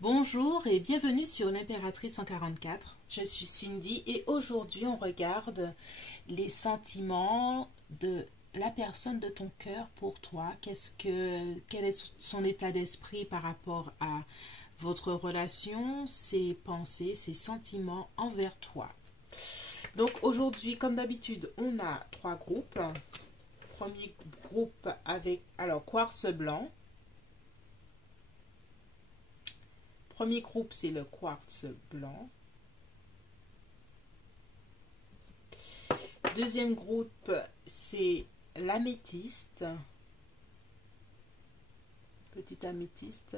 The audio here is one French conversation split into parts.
Bonjour et bienvenue sur l'Impératrice 144. Je suis Cindy et aujourd'hui on regarde les sentiments de la personne de ton cœur pour toi. Quel est son état d'esprit par rapport à votre relation, ses pensées, ses sentiments envers toi. Donc aujourd'hui, comme d'habitude, on a trois groupes. Premier groupe avec quartz blanc. Premier groupe, c'est le quartz blanc. Deuxième groupe, c'est l'améthyste. Petite améthyste.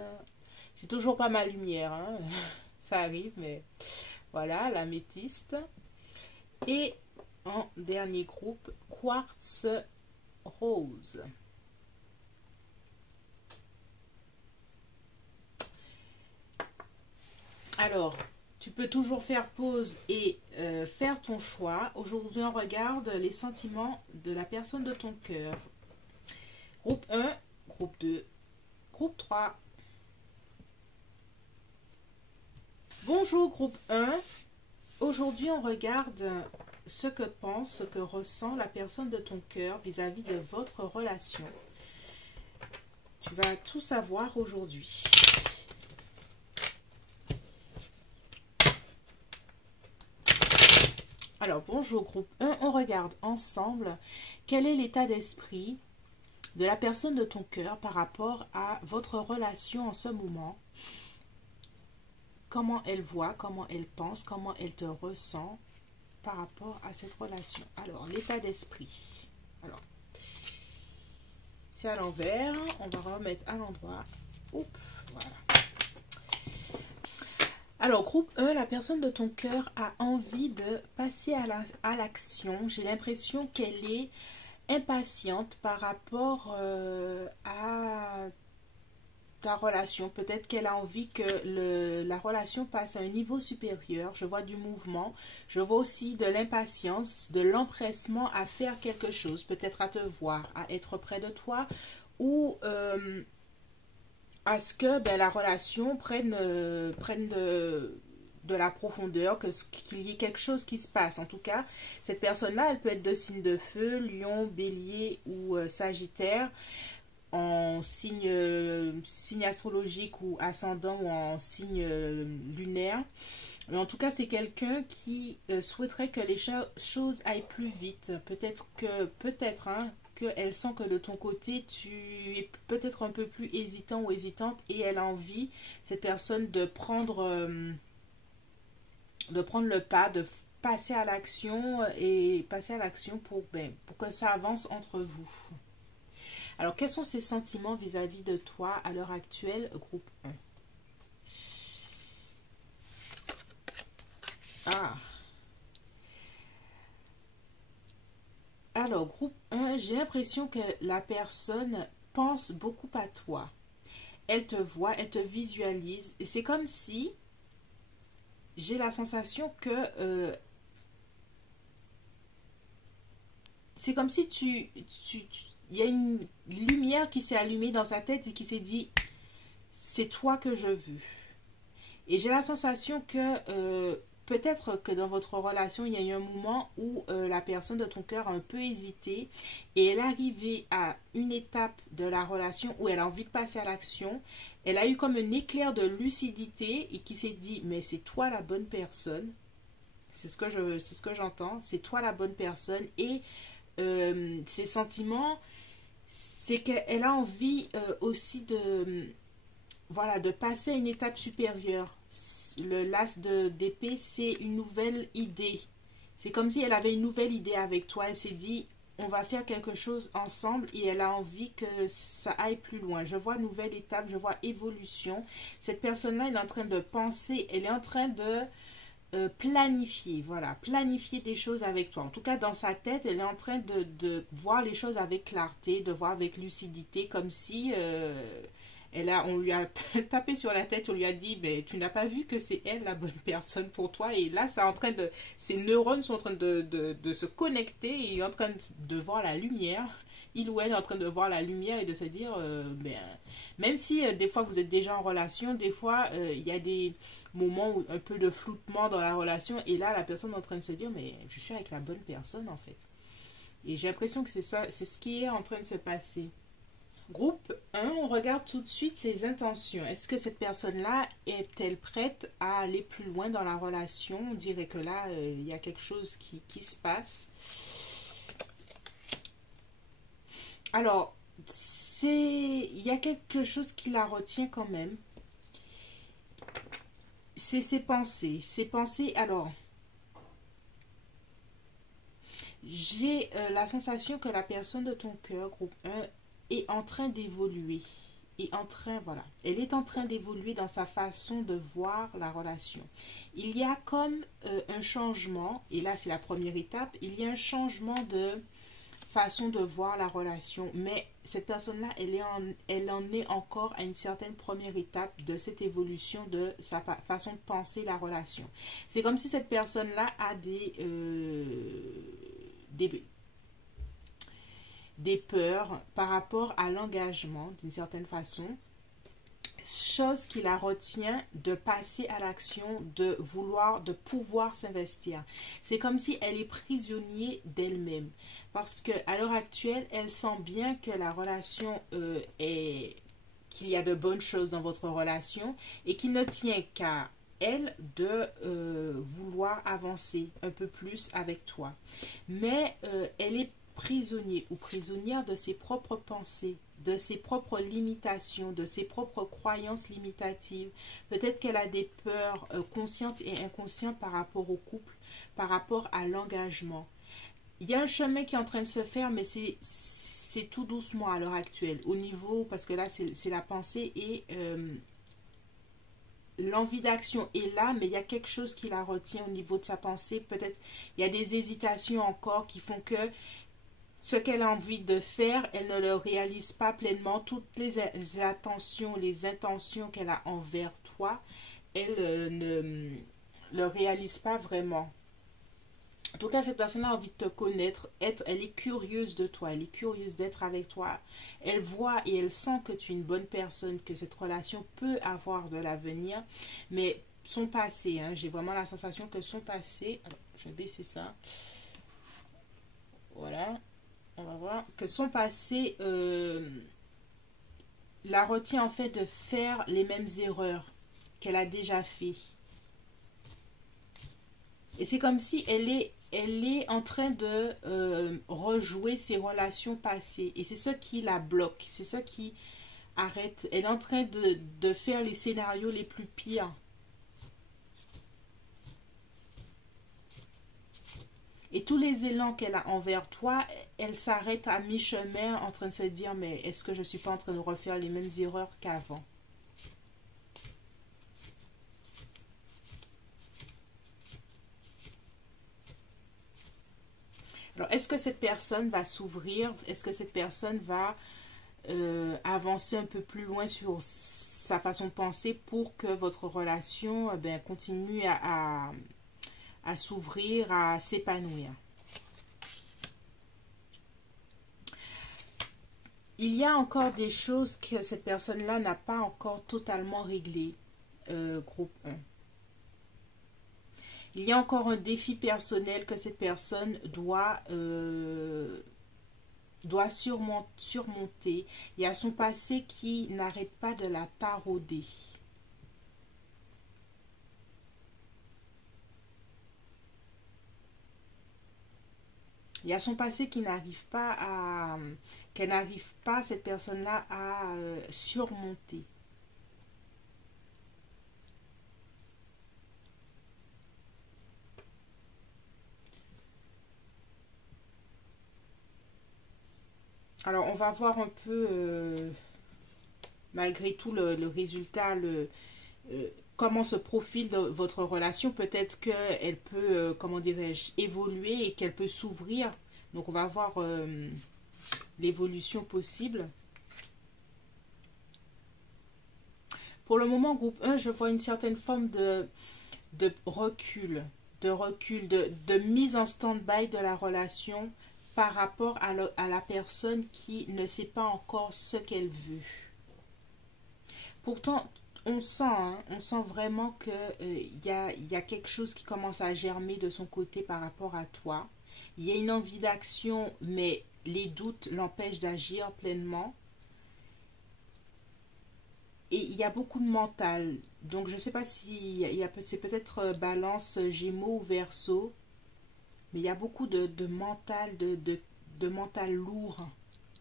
J'ai toujours pas ma lumière, hein. Ça arrive, mais voilà, l'améthyste. Et en dernier groupe, quartz rose. Alors, tu peux toujours faire pause et faire ton choix. Aujourd'hui, on regarde les sentiments de la personne de ton cœur. Groupe 1, groupe 2, groupe 3. Bonjour groupe 1. Aujourd'hui, on regarde ce que pense, ce que ressent la personne de ton cœur vis-à-vis de votre relation. Tu vas tout savoir aujourd'hui. Alors, bonjour groupe 1, on regarde ensemble quel est l'état d'esprit de la personne de ton cœur par rapport à votre relation en ce moment. Comment elle voit, comment elle pense, comment elle te ressent par rapport à cette relation. Alors, l'état d'esprit. Alors, c'est à l'envers, on va remettre à l'endroit. Oups, voilà. Alors, groupe 1, la personne de ton cœur a envie de passer à l'action. J'ai l'impression qu'elle est impatiente par rapport à ta relation. Peut-être qu'elle a envie que la relation passe à un niveau supérieur. Je vois du mouvement. Je vois aussi de l'impatience, de l'empressement à faire quelque chose. Peut-être à te voir, à être près de toi ou à ce que la relation prenne de la profondeur, qu'il y ait quelque chose qui se passe. En tout cas, cette personne-là, elle peut être de signe de feu, lion, bélier ou sagittaire, en signe astrologique ou ascendant ou en signe lunaire. Mais en tout cas, c'est quelqu'un qui souhaiterait que les choses aillent plus vite. Peut-être qu'elle sent que de ton côté, tu es peut-être un peu plus hésitant ou hésitante et elle a envie, cette personne, de prendre le pas, de passer à l'action pour que ça avance entre vous. Alors, quels sont ses sentiments vis-à-vis de toi à l'heure actuelle, groupe 1? Ah. Alors, groupe 1, j'ai l'impression que la personne pense beaucoup à toi. Elle te voit, elle te visualise. Et c'est comme si j'ai la sensation que c'est comme si il y a une lumière qui s'est allumée dans sa tête et qui s'est dit, c'est toi que je veux. Et j'ai la sensation que peut-être que dans votre relation, il y a eu un moment où la personne de ton cœur a un peu hésité et elle est arrivée à une étape de la relation où elle a envie de passer à l'action. Elle a eu comme un éclair de lucidité et qui s'est dit, mais c'est toi la bonne personne. C'est ce que j'entends. C'est toi la bonne personne. Et ses sentiments, c'est qu'elle a envie aussi de passer à une étape supérieure. Le l'as d'épée, c'est une nouvelle idée. C'est comme si elle avait une nouvelle idée avec toi. Elle s'est dit, on va faire quelque chose ensemble et elle a envie que ça aille plus loin. Je vois nouvelle étape, je vois évolution. Cette personne-là, elle est en train de penser, elle est en train de planifier, voilà, planifier des choses avec toi. En tout cas, dans sa tête, elle est en train de voir les choses avec clarté, de voir avec lucidité, comme si on lui a tapé sur la tête, on lui a dit, mais tu n'as pas vu que c'est elle la bonne personne pour toi. Et là, ses neurones sont en train de se connecter et il est en train de voir la lumière il ou elle est en train de voir la lumière et de se dire, même si des fois vous êtes déjà en relation, des fois il y a des moments où un peu de floutement dans la relation et là la personne est en train de se dire, mais je suis avec la bonne personne en fait. Et j'ai l'impression que c'est ça, c'est ce qui est en train de se passer. Groupe 1, on regarde tout de suite ses intentions. Est-ce que cette personne-là est-elle prête à aller plus loin dans la relation? On dirait que là, il y a quelque chose qui se passe. Alors, il y a quelque chose qui la retient quand même. C'est ses pensées. Ses pensées, alors, j'ai la sensation que la personne de ton cœur, groupe 1, est en train d'évoluer. Voilà, elle est en train d'évoluer dans sa façon de voir la relation. Il y a comme un changement, et là c'est la première étape, il y a un changement de façon de voir la relation, mais cette personne-là, elle en est encore à une certaine première étape de cette évolution de sa façon de penser la relation. C'est comme si cette personne-là a des peurs par rapport à l'engagement d'une certaine façon, chose qui la retient de passer à l'action, de pouvoir s'investir. C'est comme si elle est prisonnière d'elle-même parce que à l'heure actuelle, elle sent bien que la relation qu'il y a de bonnes choses dans votre relation et qu'il ne tient qu'à elle de vouloir avancer un peu plus avec toi. Mais elle est prisonnier ou prisonnière de ses propres pensées, de ses propres limitations, de ses propres croyances limitatives. Peut-être qu'elle a des peurs conscientes et inconscientes par rapport au couple, par rapport à l'engagement. Il y a un chemin qui est en train de se faire, mais c'est tout doucement à l'heure actuelle. Au niveau, parce que là, c'est la pensée et l'envie d'action est là, mais il y a quelque chose qui la retient au niveau de sa pensée. Peut-être il y a des hésitations encore qui font que ce qu'elle a envie de faire, elle ne le réalise pas pleinement. Toutes les attentions, les intentions qu'elle a envers toi, elle ne le réalise pas vraiment. En tout cas, cette personne a envie de te connaître, elle est curieuse de toi, elle est curieuse d'être avec toi. Elle voit et elle sent que tu es une bonne personne, que cette relation peut avoir de l'avenir, mais son passé, hein, j'ai vraiment la sensation que son passé, alors, je vais baisser ça, voilà, on va voir, que son passé la retient en fait de faire les mêmes erreurs qu'elle a déjà fait. Et c'est comme si elle est en train de rejouer ses relations passées. Et c'est ce qui la bloque, c'est ce qui arrête. Elle est en train de faire les scénarios les plus pires. Et tous les élans qu'elle a envers toi, elle s'arrête à mi-chemin en train de se dire, mais est-ce que je ne suis pas en train de refaire les mêmes erreurs qu'avant? Alors, est-ce que cette personne va s'ouvrir? Est-ce que cette personne va avancer un peu plus loin sur sa façon de penser pour que votre relation continue à s'ouvrir, à s'épanouir? Il y a encore des choses que cette personne-là n'a pas encore totalement réglées, groupe 1. Il y a encore un défi personnel que cette personne doit surmonter. Il y a son passé qui n'arrête pas de la tarauder. Il y a son passé qui n'arrive pas cette personne-là, à surmonter. Alors, on va voir un peu, malgré tout, le résultat, comment se profile votre relation. Peut-être qu'elle peut, comment dirais-je, évoluer et qu'elle peut s'ouvrir. Donc, on va voir l'évolution possible. Pour le moment, groupe 1, je vois une certaine forme de recul, de mise en stand-by de la relation par rapport à la personne qui ne sait pas encore ce qu'elle veut. Pourtant, on sent, hein, on sent vraiment que y a quelque chose qui commence à germer de son côté par rapport à toi. Il y a une envie d'action, mais les doutes l'empêchent d'agir pleinement. Et il y a beaucoup de mental. Donc, je ne sais pas si c'est peut-être balance, gémeaux ou verseau. Mais il y a beaucoup de mental, de mental lourd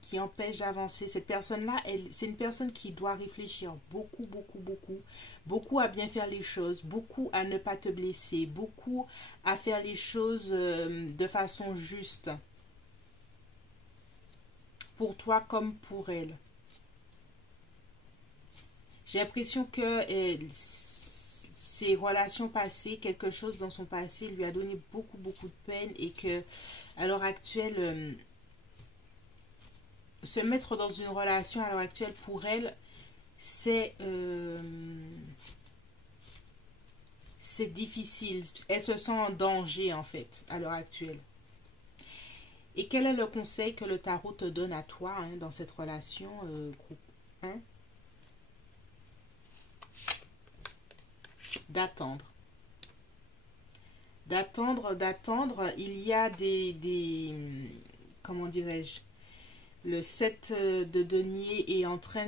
qui empêche d'avancer. Cette personne-là, c'est une personne qui doit réfléchir beaucoup, beaucoup, beaucoup. Beaucoup à bien faire les choses, beaucoup à ne pas te blesser, beaucoup à faire les choses de façon juste. Pour toi comme pour elle. J'ai l'impression que ses relations passées, quelque chose dans son passé lui a donné beaucoup, beaucoup de peine et que à l'heure actuelle, se mettre dans une relation à l'heure actuelle pour elle, c'est difficile. Elle se sent en danger en fait à l'heure actuelle. Et quel est le conseil que le tarot te donne à toi hein, dans cette relation groupe 1? D'attendre. D'attendre. Il y a comment dirais-je, le 7 de denier est en train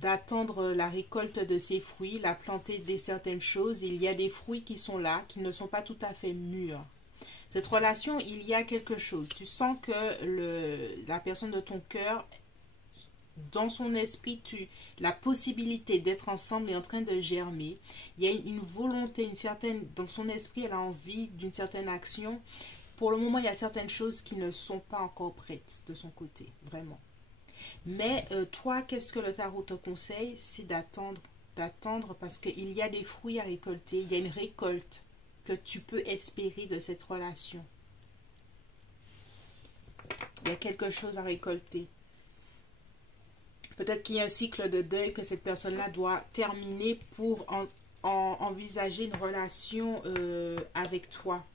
d'attendre la récolte de ses fruits, la planter de certaines choses. Il y a des fruits qui sont là, qui ne sont pas tout à fait mûrs. Cette relation, il y a quelque chose. Tu sens que la personne de ton cœur, dans son esprit, la possibilité d'être ensemble est en train de germer. Il y a une volonté, dans son esprit, elle a envie d'une certaine action. Pour le moment, il y a certaines choses qui ne sont pas encore prêtes de son côté, vraiment. Mais toi, qu'est-ce que le tarot te conseille? C'est d'attendre. D'attendre parce qu'il y a des fruits à récolter. Il y a une récolte que tu peux espérer de cette relation. Il y a quelque chose à récolter. Peut-être qu'il y a un cycle de deuil que cette personne-là doit terminer pour envisager une relation avec toi.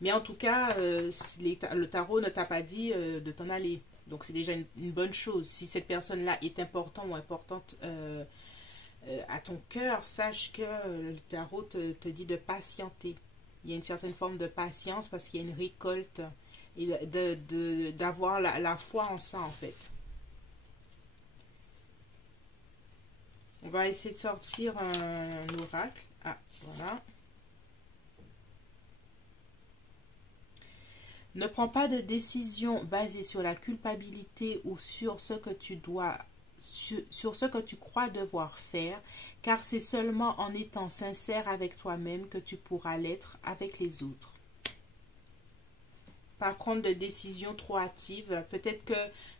Mais en tout cas, le tarot ne t'a pas dit de t'en aller. Donc c'est déjà une bonne chose. Si cette personne-là est importante ou importante à ton cœur, sache que le tarot te dit de patienter. Il y a une certaine forme de patience parce qu'il y a une récolte et d'avoir la foi en ça en fait. On va essayer de sortir un oracle. Ah, voilà. Ne prends pas de décision basée sur la culpabilité ou sur ce que tu dois, sur ce que tu crois devoir faire, car c'est seulement en étant sincère avec toi-même que tu pourras l'être avec les autres. Pas prendre de décision trop hâtive. Peut-être que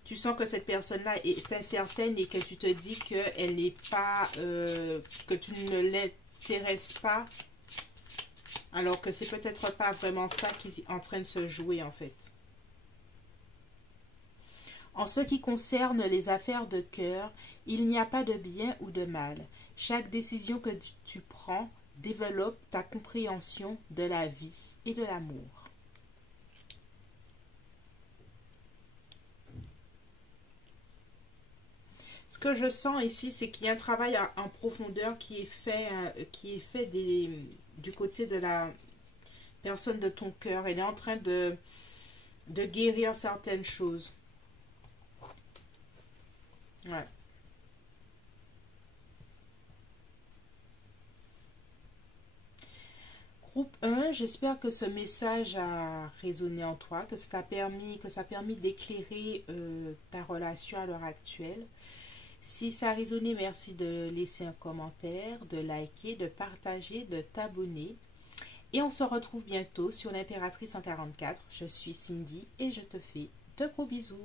tu sens que cette personne-là est incertaine et que tu te dis qu'elle n'est pas, que tu ne l'intéresses pas. Alors que c'est peut-être pas vraiment ça qui est en train de se jouer en fait. En ce qui concerne les affaires de cœur, il n'y a pas de bien ou de mal. Chaque décision que tu prends développe ta compréhension de la vie et de l'amour. Ce que je sens ici, c'est qu'il y a un travail en profondeur qui est fait du côté de la personne de ton cœur. Elle est en train de guérir certaines choses. Ouais. Groupe 1, j'espère que ce message a résonné en toi, que ça a permis d'éclairer ta relation à l'heure actuelle. Si ça a résonné, merci de laisser un commentaire, de liker, de partager, de t'abonner. Et on se retrouve bientôt sur l'Impératrice 144. Je suis Cindy et je te fais de gros bisous.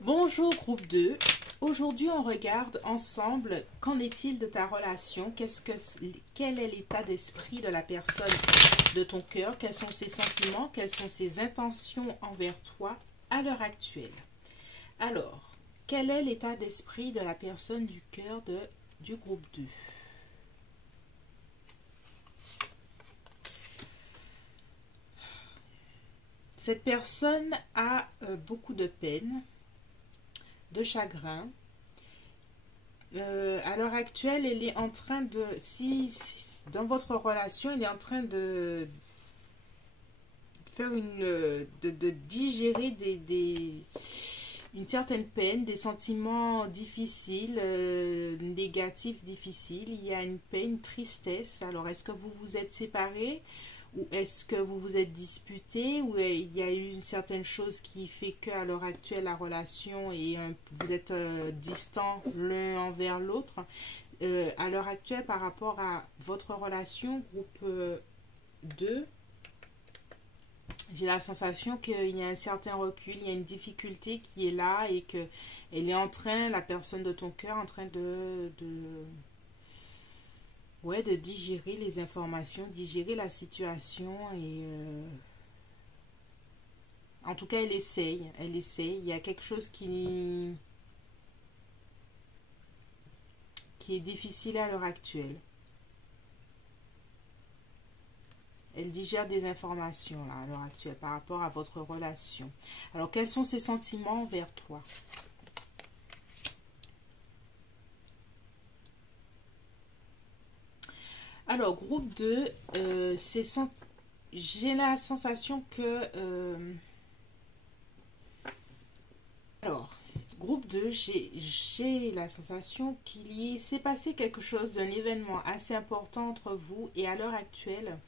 Bonjour groupe 2. Aujourd'hui, on regarde ensemble qu'en est-il de ta relation, quel est l'état d'esprit de la personne de ton cœur, quels sont ses sentiments, quelles sont ses intentions envers toi à l'heure actuelle. Alors, quel est l'état d'esprit de la personne du cœur du groupe 2? Cette personne a beaucoup de peine, de chagrin. À l'heure actuelle, elle est en train de... dans votre relation, elle est en train de faire de digérer une certaine peine, des sentiments difficiles, négatifs, difficiles. Il y a une peine, une tristesse. Alors, est-ce que vous vous êtes séparés ou est-ce que vous vous êtes disputés ou il y a eu une certaine chose qui fait qu'à l'heure actuelle, la relation et vous êtes distants l'un envers l'autre. À l'heure actuelle, par rapport à votre relation, groupe 2, j'ai la sensation qu'il y a un certain recul, il y a une difficulté qui est là et que elle est en train, la personne de ton cœur, en train de digérer les informations, digérer la situation et en tout cas elle essaye. Il y a quelque chose qui est difficile à l'heure actuelle. Elle digère des informations là, à l'heure actuelle par rapport à votre relation. Alors, quels sont ses sentiments envers toi? Alors, groupe 2, j'ai la sensation que... alors, groupe 2, j'ai la sensation qu'il s'est passé quelque chose, un événement assez important entre vous et à l'heure actuelle...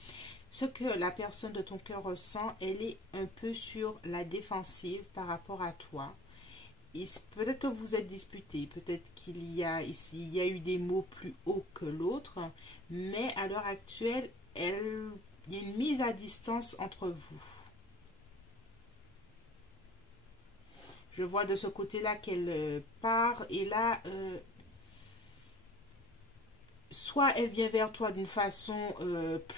Ce que la personne de ton cœur ressent, elle est un peu sur la défensive par rapport à toi. Peut-être que vous êtes disputés, peut-être qu'il y a eu des mots plus hauts que l'autre, mais à l'heure actuelle, il y a une mise à distance entre vous. Je vois de ce côté-là qu'elle part et là... soit elle vient vers toi d'une façon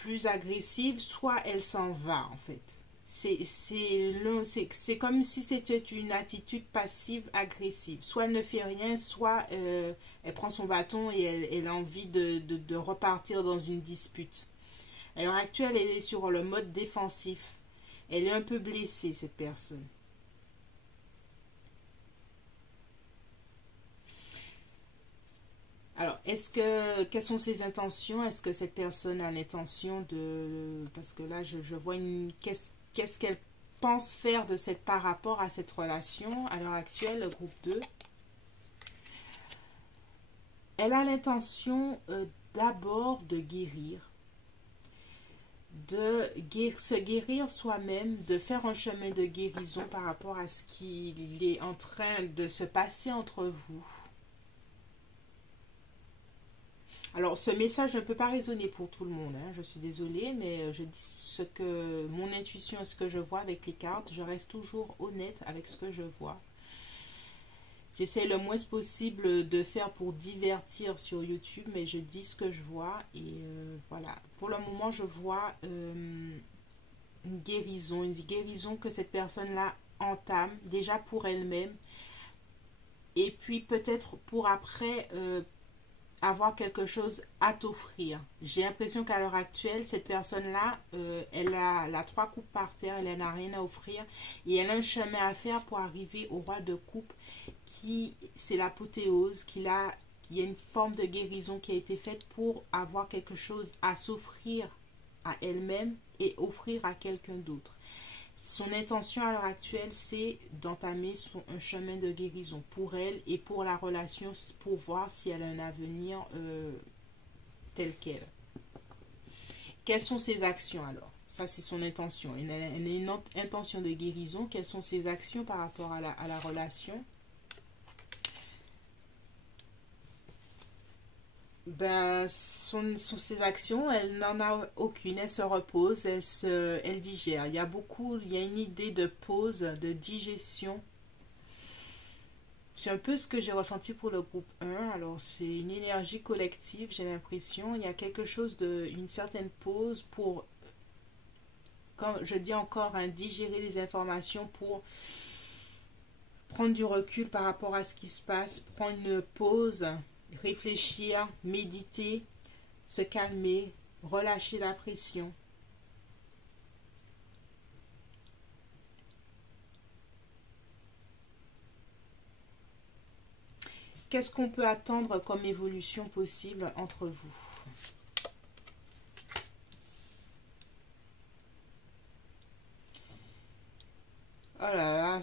plus agressive, soit elle s'en va en fait. C'est comme si c'était une attitude passive-agressive. Soit elle ne fait rien, soit elle prend son bâton et elle a envie de repartir dans une dispute. À l'heure actuelle, elle est sur le mode défensif. Elle est un peu blessée, cette personne. Alors, quelles sont ses intentions? Est-ce que cette personne a l'intention de... Parce que là, je vois qu'est-ce qu'elle pense faire de par rapport à cette relation à l'heure actuelle, le groupe 2. Elle a l'intention d'abord de guérir. Se guérir soi-même, de faire un chemin de guérison par rapport à ce qu'il est en train de se passer entre vous. Alors, ce message ne peut pas résonner pour tout le monde, hein. Je suis désolée, mais je dis mon intuition et ce que je vois avec les cartes. Je reste toujours honnête avec ce que je vois. J'essaie le moins possible de faire pour divertir sur YouTube, mais je dis ce que je vois. Et voilà, pour le moment, je vois une guérison que cette personne-là entame, déjà pour elle-même. Et puis peut-être pour après... avoir quelque chose à t'offrir. J'ai l'impression qu'à l'heure actuelle, cette personne-là, elle a 3 coupes par terre, elle n'a rien à offrir et elle a un chemin à faire pour arriver au roi de coupe qui, c'est l'apothéose, il y a une forme de guérison qui a été faite pour avoir quelque chose à s'offrir à elle-même et offrir à quelqu'un d'autre. Son intention à l'heure actuelle, c'est d'entamer un chemin de guérison pour elle et pour la relation, pour voir si elle a un avenir tel qu'elle. Quelles sont ses actions alors? Ça, c'est son intention. Elle a une intention de guérison. Quelles sont ses actions par rapport à la relation? Ben, ses actions, elle n'en a aucune, elle se repose, elle digère. Il y a une idée de pause, de digestion. C'est un peu ce que j'ai ressenti pour le groupe 1. Alors, c'est une énergie collective, j'ai l'impression. Il y a quelque chose une certaine pause pour, comme je dis encore, digérer les informations pour prendre du recul par rapport à ce qui se passe, prendre une pause, réfléchir, méditer, se calmer, relâcher la pression. Qu'est-ce qu'on peut attendre comme évolution possible entre vous? Oh là là.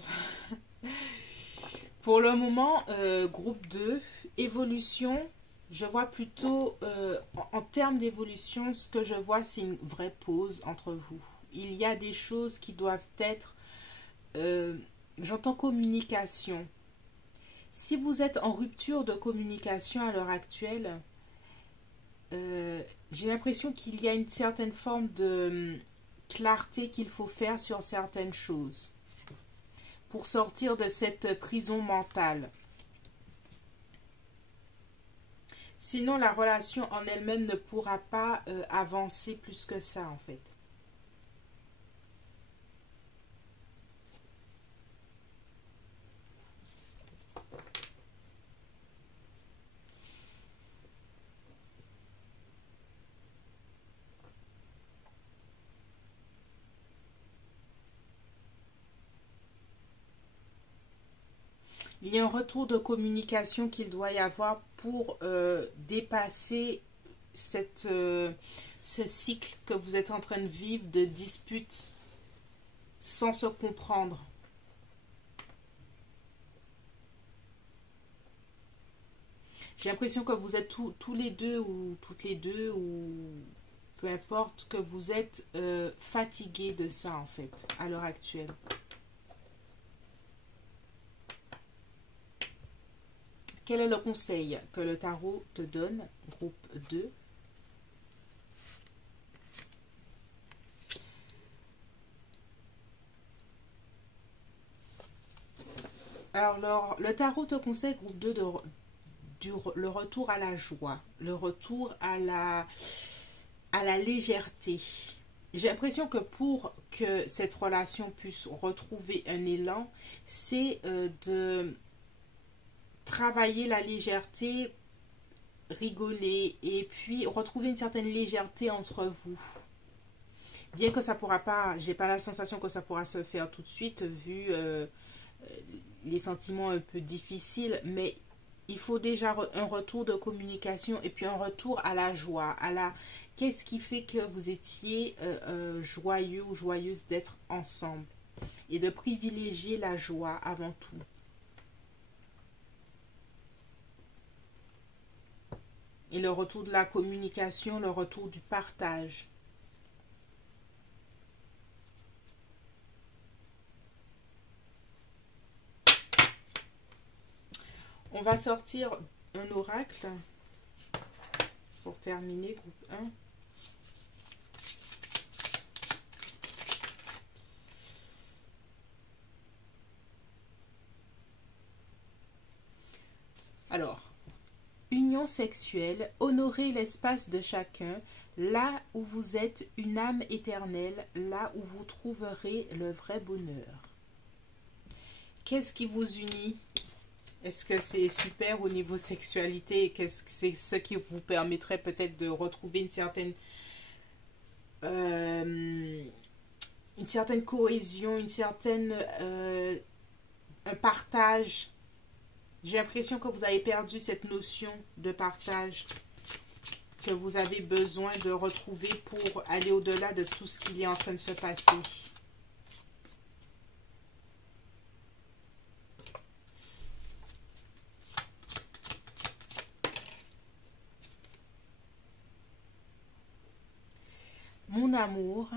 Pour le moment, groupe 2, évolution, je vois plutôt, en termes d'évolution, ce que je vois, c'est une vraie pause entre vous. Il y a des choses qui doivent être, j'entends communication. Si vous êtes en rupture de communication à l'heure actuelle, j'ai l'impression qu'il y a une certaine forme de clarté qu'il faut faire sur certaines choses pour sortir de cette prison mentale. Sinon, la relation en elle-même ne pourra pas avancer plus que ça, en fait. Il y a un retour de communication qu'il doit y avoir pour dépasser ce cycle que vous êtes en train de vivre de disputes sans se comprendre. J'ai l'impression que vous êtes tous les deux ou toutes les deux ou peu importe, que vous êtes fatigué de ça en fait à l'heure actuelle. Quel est le conseil que le tarot te donne, groupe 2? Alors, le tarot te conseille, groupe 2, le retour à la joie, le retour à la légèreté. J'ai l'impression que pour que cette relation puisse retrouver un élan, c'est de travailler la légèreté, rigoler et puis retrouver une certaine légèreté entre vous. Bien que ça pourra pas, j'ai pas la sensation que ça pourra se faire tout de suite vu les sentiments un peu difficiles, mais il faut déjà un retour de communication et puis un retour à la joie, à la qu'est-ce qui fait que vous étiez joyeux ou joyeuse d'être ensemble et de privilégier la joie avant tout. Et le retour de la communication, le retour du partage. On va sortir un oracle pour terminer, groupe 1. Alors, union sexuelle, honorez l'espace de chacun, là où vous êtes une âme éternelle, là où vous trouverez le vrai bonheur. Qu'est-ce qui vous unit? Est-ce que c'est super au niveau sexualité? Qu'est-ce que c'est ce qui vous permettrait peut-être de retrouver une certaine cohésion, un partage? J'ai l'impression que vous avez perdu cette notion de partage que vous avez besoin de retrouver pour aller au-delà de tout ce qui est en train de se passer. Mon amour,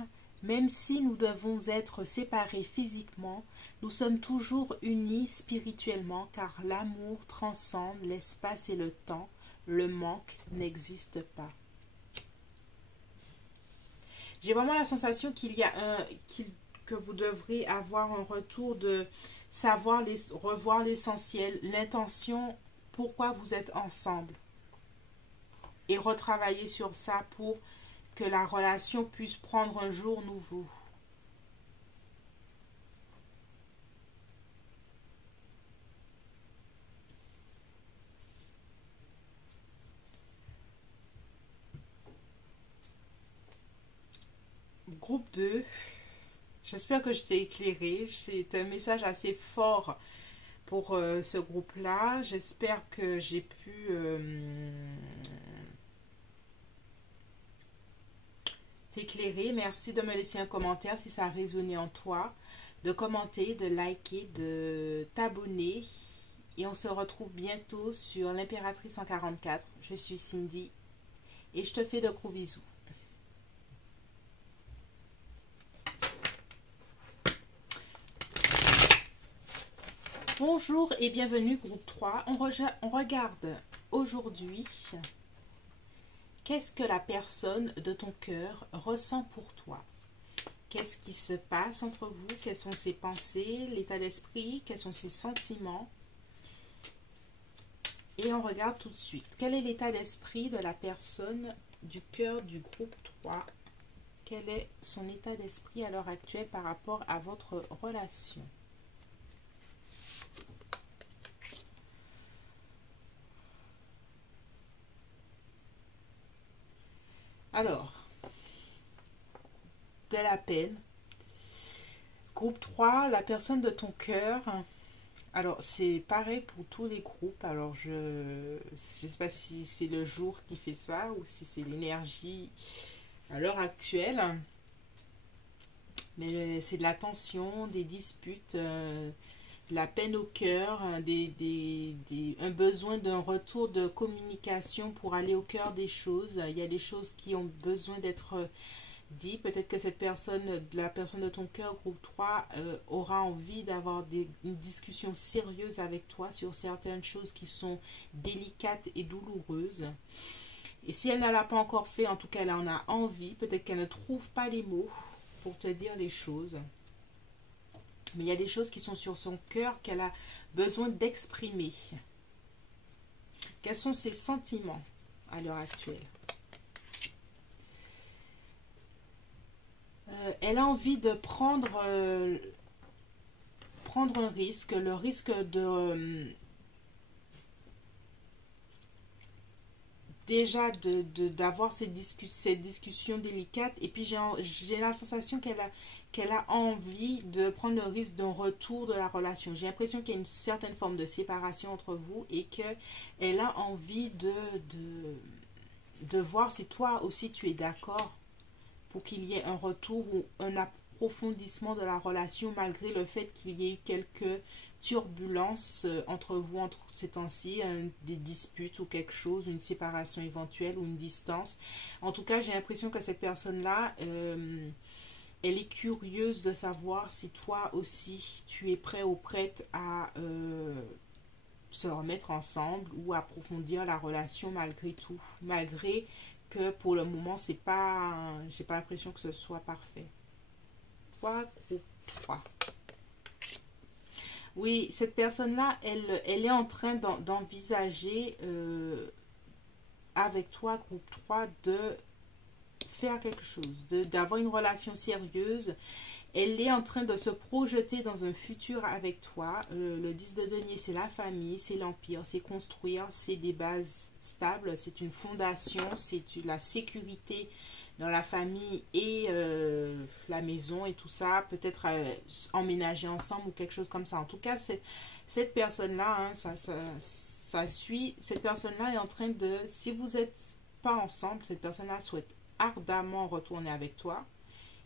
même si nous devons être séparés physiquement, nous sommes toujours unis spirituellement car l'amour transcende l'espace et le temps. Le manque n'existe pas. J'ai vraiment la sensation qu'il y a que vous devrez avoir un retour de savoir revoir l'essentiel, l'intention, pourquoi vous êtes ensemble. Et retravailler sur ça pour que la relation puisse prendre un jour nouveau. Groupe 2, j'espère que je t'ai éclairé. C'est un message assez fort pour ce groupe-là. J'espère que j'ai pu t'éclairer. Merci de me laisser un commentaire si ça a résonné en toi, de commenter, de liker, de t'abonner. Et on se retrouve bientôt sur l'Impératrice 144. Je suis Cindy et je te fais de gros bisous. Bonjour et bienvenue groupe 3. On regarde aujourd'hui qu'est-ce que la personne de ton cœur ressent pour toi. Qu'est-ce qui se passe entre vous? Quelles sont ses pensées, l'état d'esprit? Quels sont ses sentiments? Et on regarde tout de suite. Quel est l'état d'esprit de la personne du cœur du groupe 3? Quel est son état d'esprit à l'heure actuelle par rapport à votre relation? Alors, de la peine. Groupe 3, la personne de ton cœur. Alors, c'est pareil pour tous les groupes. Alors, je ne sais pas si c'est le jour qui fait ça ou si c'est l'énergie à l'heure actuelle. Mais c'est de la tension, des disputes, de la peine au cœur, un besoin d'un retour de communication pour aller au cœur des choses. Il y a des choses qui ont besoin d'être dites. Peut-être que cette personne, la personne de ton cœur, groupe 3, aura envie d'avoir une discussion sérieuse avec toi sur certaines choses qui sont délicates et douloureuses. Et si elle ne l'a pas encore fait, en tout cas, elle en a envie. Peut-être qu'elle ne trouve pas les mots pour te dire les choses. Mais il y a des choses qui sont sur son cœur qu'elle a besoin d'exprimer. Quels sont ses sentiments à l'heure actuelle? Elle a envie de prendre un risque, le risque déjà d'avoir cette discussion délicate. Et puis j'ai la sensation qu'elle a envie de prendre le risque d'un retour de la relation. J'ai l'impression qu'il y a une certaine forme de séparation entre vous et qu'elle a envie de voir si toi aussi tu es d'accord pour qu'il y ait un retour ou un approfondissement de la relation malgré le fait qu'il y ait quelques turbulences entre vous entre ces temps-ci, des disputes ou quelque chose, une séparation éventuelle ou une distance. En tout cas, j'ai l'impression que cette personne-là, elle est curieuse de savoir si toi aussi tu es prêt ou prête à se remettre ensemble ou approfondir la relation malgré tout, malgré que pour le moment c'est pas, j'ai pas l'impression que ce soit parfait. 3, groupe 3. Oui, cette personne-là, elle est en train d'envisager avec toi, groupe 3, de faire quelque chose, d'avoir une relation sérieuse. Elle est en train de se projeter dans un futur avec toi. Le 10 de denier, c'est la famille, c'est l'empire, c'est construire, c'est des bases stables, c'est une fondation, c'est la sécurité dans la famille et la maison et tout ça. Peut-être emménager ensemble ou quelque chose comme ça. En tout cas, cette personne-là, hein, ça suit. Cette personne-là est en train de, si vous n'êtes pas ensemble, cette personne-là souhaite ardemment retourner avec toi.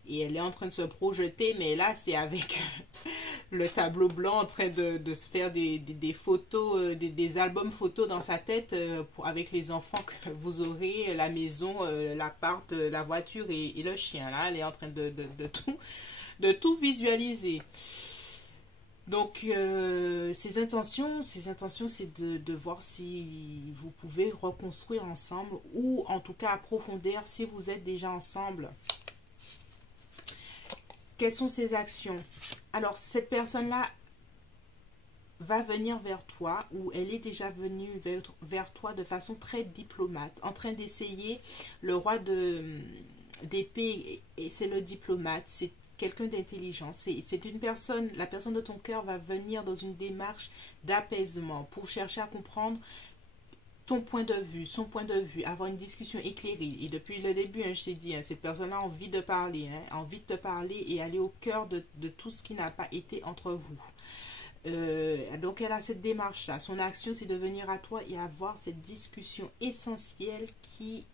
Et elle est en train de se projeter, mais là, c'est avec le tableau blanc en train de se faire des photos, des albums photos dans sa tête avec les enfants que vous aurez, la maison, l'appart, la voiture et le chien. Là, elle est en train de tout visualiser. Donc, ses intentions, c'est de voir si vous pouvez reconstruire ensemble ou en tout cas approfondir si vous êtes déjà ensemble. Quelles sont ses actions? Alors, cette personne-là va venir vers toi ou elle est déjà venue vers toi de façon très diplomate, en train d'essayer. Le roi d'épée, et c'est le diplomate, c'est quelqu'un d'intelligent. C'est une personne, la personne de ton cœur va venir dans une démarche d'apaisement pour chercher à comprendre ton point de vue, son point de vue, avoir une discussion éclairée. Et depuis le début, hein, je t'ai dit, hein, cette personne-là a envie de parler, hein, envie de te parler et aller au cœur de tout ce qui n'a pas été entre vous. Donc elle a cette démarche-là. Son action, c'est de venir à toi et avoir cette discussion essentielle qui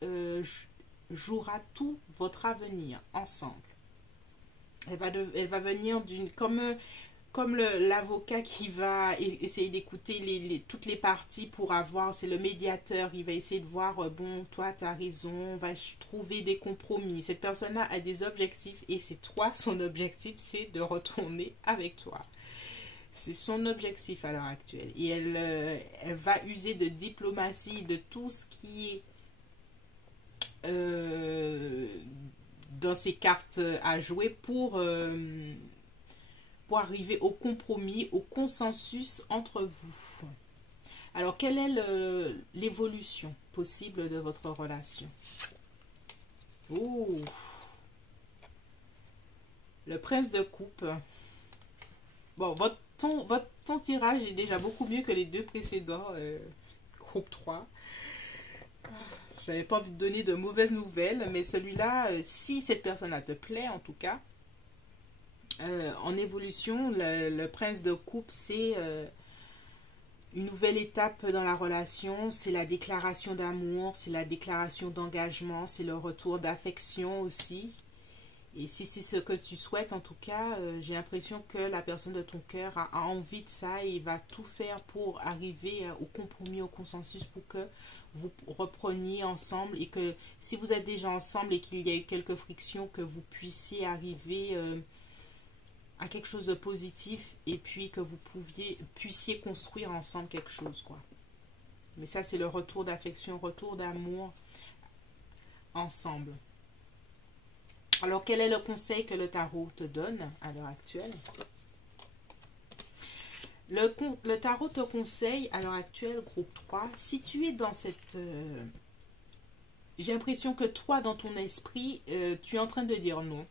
jouera tout votre avenir ensemble. Elle va venir comme l'avocat qui va essayer d'écouter toutes les parties pour avoir, c'est le médiateur, il va essayer de voir, bon, toi, tu as raison, on va trouver des compromis. Cette personne-là a des objectifs et c'est toi, son objectif, c'est de retourner avec toi. C'est son objectif à l'heure actuelle. Et elle va user de diplomatie, de tout ce qui est dans ses cartes à jouer pour arriver au compromis, au consensus entre vous. Alors, quelle est l'évolution possible de votre relation? Oh, le prince de coupe. Bon, ton tirage est déjà beaucoup mieux que les deux précédents, groupe 3. Je n'avais pas envie de donner de mauvaises nouvelles, mais celui-là, si cette personne-là te plaît, en tout cas, en évolution, le prince de coupe, c'est une nouvelle étape dans la relation, c'est la déclaration d'amour, c'est la déclaration d'engagement, c'est le retour d'affection aussi. Et si c'est ce que tu souhaites, en tout cas, j'ai l'impression que la personne de ton cœur a envie de ça et va tout faire pour arriver au compromis, au consensus, pour que vous repreniez ensemble et que si vous êtes déjà ensemble et qu'il y a eu quelques frictions, que vous puissiez arriver à quelque chose de positif et puis que vous puissiez construire ensemble quelque chose, quoi. Mais ça, c'est le retour d'affection, retour d'amour ensemble. Alors, quel est le conseil que le tarot te donne à l'heure actuelle? Le tarot te conseille à l'heure actuelle, groupe 3, si tu es dans cette... j'ai l'impression que toi, dans ton esprit, tu es en train de dire non.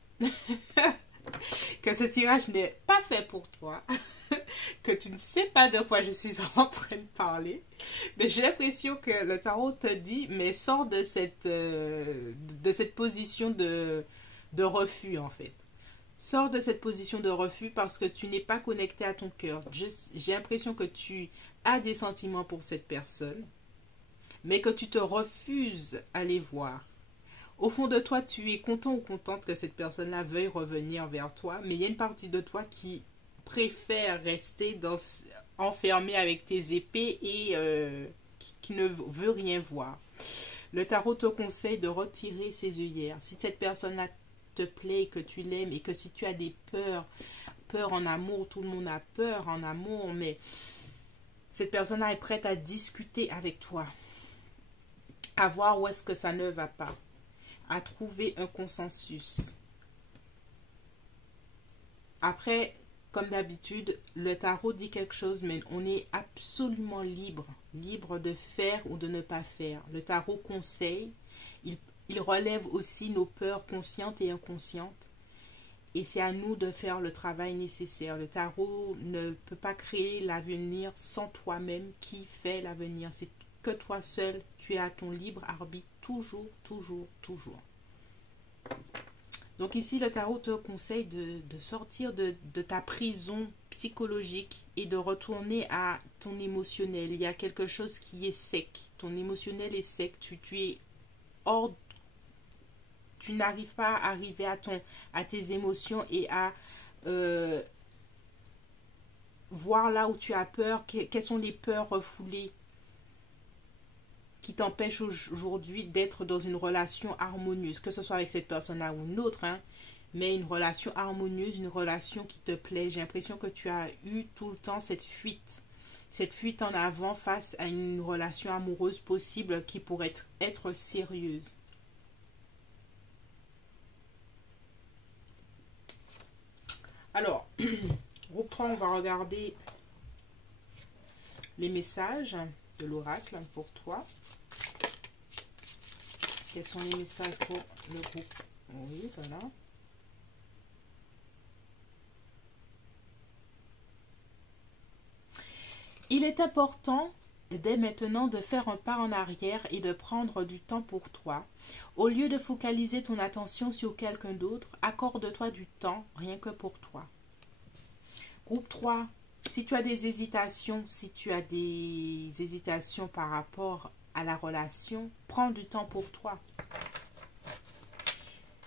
Que ce tirage n'est pas fait pour toi. Que tu ne sais pas de quoi je suis en train de parler. Mais j'ai l'impression que le tarot te dit, mais sors de cette position de refus, en fait. Sors de cette position de refus parce que tu n'es pas connecté à ton cœur. J'ai l'impression que tu as des sentiments pour cette personne, mais que tu te refuses à les voir. Au fond de toi, tu es content ou contente que cette personne-là veuille revenir vers toi, mais il y a une partie de toi qui préfère rester enfermée avec tes épées et qui ne veut rien voir. Le tarot te conseille de retirer ses œillères. Si cette personne-là te plaît, que tu l'aimes et que si tu as des peur en amour, tout le monde a peur en amour, mais cette personne-là est prête à discuter avec toi, à voir où est-ce que ça ne va pas, à trouver un consensus. Après, comme d'habitude, le tarot dit quelque chose, mais on est absolument libre de faire ou de ne pas faire. Le tarot conseille, il relève aussi nos peurs conscientes et inconscientes. Et c'est à nous de faire le travail nécessaire. Le tarot ne peut pas créer l'avenir sans toi-même qui fait l'avenir. C'est que toi seul, tu es à ton libre arbitre toujours, toujours, toujours. Donc ici, le tarot te conseille de sortir de ta prison psychologique et de retourner à ton émotionnel. Il y a quelque chose qui est sec. Ton émotionnel est sec. Tu es hors. Tu n'arrives pas à arriver à tes émotions et à voir là où tu as peur. Quelles sont les peurs refoulées qui t'empêche aujourd'hui d'être dans une relation harmonieuse, que ce soit avec cette personne-là ou une autre, hein, mais une relation harmonieuse, une relation qui te plaît. J'ai l'impression que tu as eu tout le temps cette fuite en avant face à une relation amoureuse possible qui pourrait être sérieuse. Alors, groupe 3, on va regarder les messages de l'oracle pour toi. Quels sont les messages pour le groupe? Oui, voilà. Il est important dès maintenant de faire un pas en arrière et de prendre du temps pour toi. Au lieu de focaliser ton attention sur quelqu'un d'autre, accorde-toi du temps rien que pour toi. Groupe 3, Si tu as des hésitations, par rapport à la relation, prends du temps pour toi.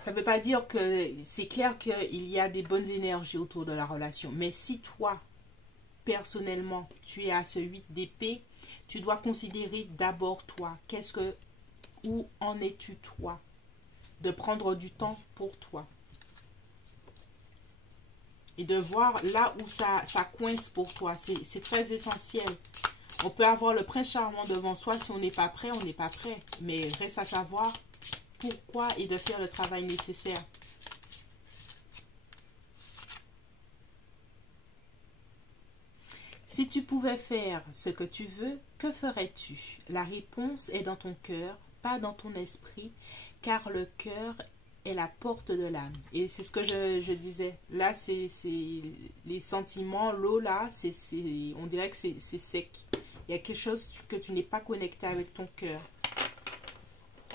Ça ne veut pas dire que c'est clair qu'il y a des bonnes énergies autour de la relation. Mais si toi, personnellement, tu es à ce 8 d'épée, tu dois considérer d'abord toi. Où en es-tu toi? De prendre du temps pour toi. Et de voir là où ça coince pour toi. C'est très essentiel. On peut avoir le prince charmant devant soi. Si on n'est pas prêt, on n'est pas prêt. Mais reste à savoir pourquoi et de faire le travail nécessaire. Si tu pouvais faire ce que tu veux, que ferais-tu? La réponse est dans ton cœur, pas dans ton esprit, car le cœur est la porte de l'âme. Et c'est ce que je disais. Là, c'est les sentiments, l'eau là, on dirait que c'est sec. Il y a quelque chose que tu n'es pas connecté avec ton cœur.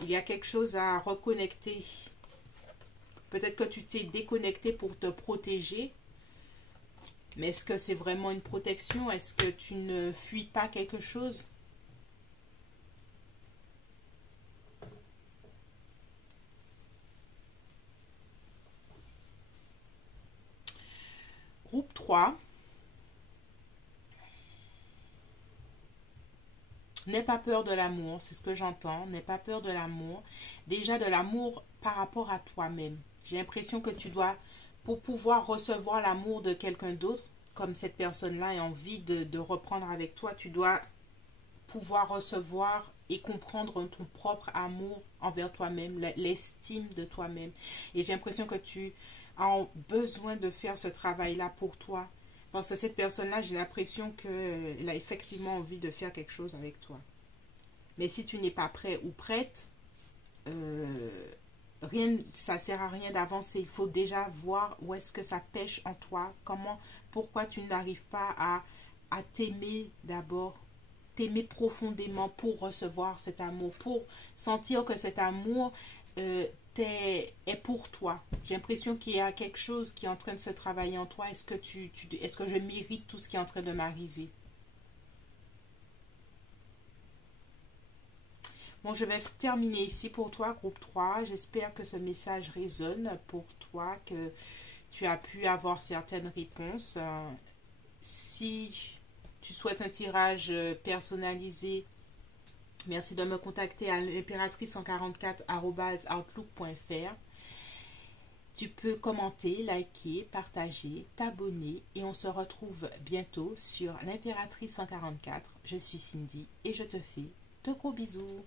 Il y a quelque chose à reconnecter. Peut-être que tu t'es déconnecté pour te protéger. Mais est-ce que c'est vraiment une protection? Est-ce que tu ne fuis pas quelque chose? Groupe 3. N'aie pas peur de l'amour, c'est ce que j'entends. N'aie pas peur de l'amour. Déjà de l'amour par rapport à toi-même. J'ai l'impression que tu dois, pour pouvoir recevoir l'amour de quelqu'un d'autre, comme cette personne-là a envie de reprendre avec toi, tu dois pouvoir recevoir et comprendre ton propre amour envers toi-même, l'estime de toi-même. Et j'ai l'impression que tu as besoin de faire ce travail-là pour toi. Parce que cette personne-là, j'ai l'impression qu'elle a effectivement envie de faire quelque chose avec toi. Mais si tu n'es pas prêt ou prête, ça ne sert à rien d'avancer. Il faut déjà voir où est-ce que ça pêche en toi. Pourquoi tu n'arrives pas à t'aimer d'abord. T'aimer profondément pour recevoir cet amour. Pour sentir que cet amour est pour toi. J'ai l'impression qu'il y a quelque chose qui est en train de se travailler en toi. Est-ce que je mérite tout ce qui est en train de m'arriver? Bon, je vais terminer ici pour toi, groupe 3. J'espère que ce message résonne pour toi, que tu as pu avoir certaines réponses. Si tu souhaites un tirage personnalisé, merci de me contacter à l'impératrice144@outlook.fr. Tu peux commenter, liker, partager, t'abonner et on se retrouve bientôt sur l'impératrice 144. Je suis Cindy et je te fais de gros bisous.